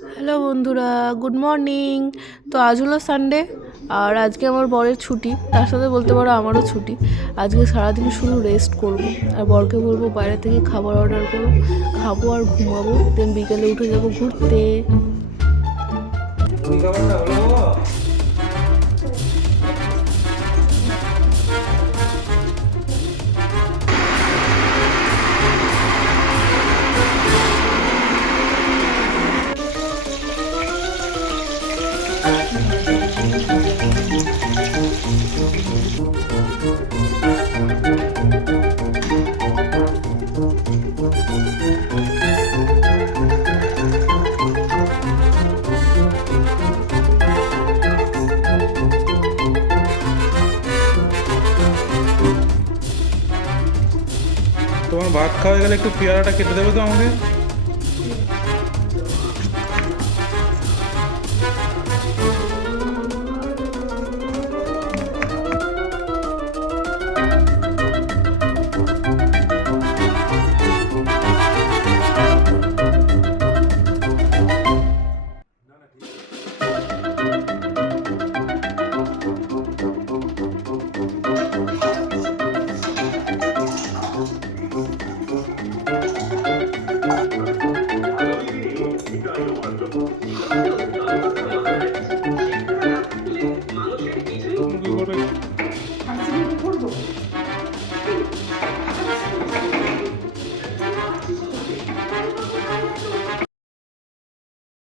Hello বন্ধুরা, good morning. তো আজ হলো সানডে, আর আজকে আমার বরের ছুটি, তার সাথে বলতে পারো আমারও ছুটি। আজকে সারাদিন শুধু রেস্ট করব, আর বরকে বলবো বাইরে থেকে খাবার অর্ডার করো, খাবো আর ঘুমাবো, দেন বিকেলে উঠে যাবো ঘুরতে। তোমার ভাত খাওয়া গেলে একটু পেয়ারাটা কেটে দেবে তো আমাকে।